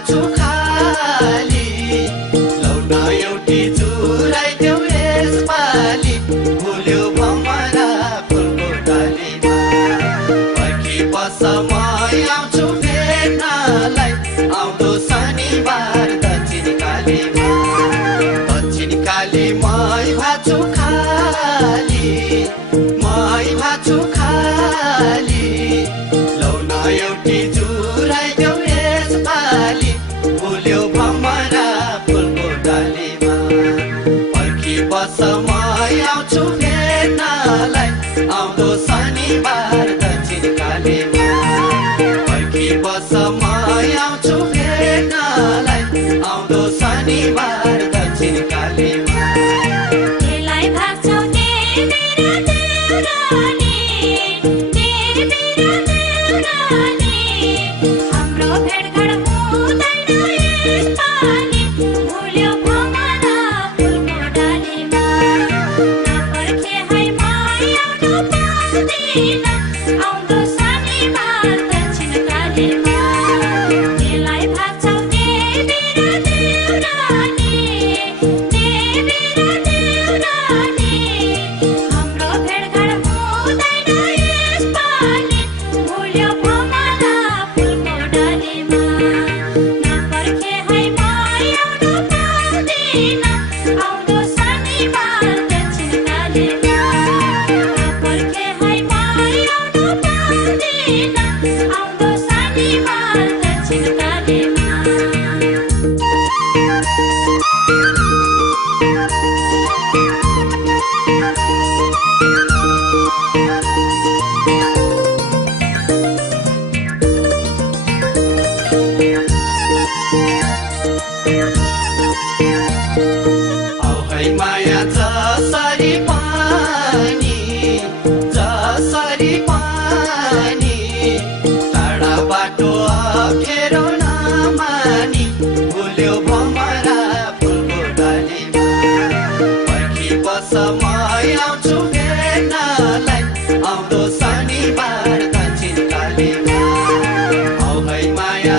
भाछु खाली लौन एउटी चुराइदेऊ यसपालि भुल्यो भमरा फुलको डालीमा पर्खी बस म आउँछु भेट्नलाई आउँदो शनिबार दक्षिण कालीमा मै भाछु खाली मै भाछु खाली लौन एउटी चुराइदेऊ यसपालि भुल्यो भमरा फुलको डालीमा पर्खी बस म आउँछु भेट्नलाई आउँदो शनिबार दक्षिण कालीमा पर्खी बस म आउँछु भेट्नलाई आउँदो शनिबार दक्षिण कालीमा माया जसरी पानी टाढा बाटो अप्ठ्यारो नमानी भुल्यो भमरा फुलको डालीमा पर्खी बस म आउँछु भेट्नलाई आउँदो शनिबार दक्षिण कालीमा औ है माया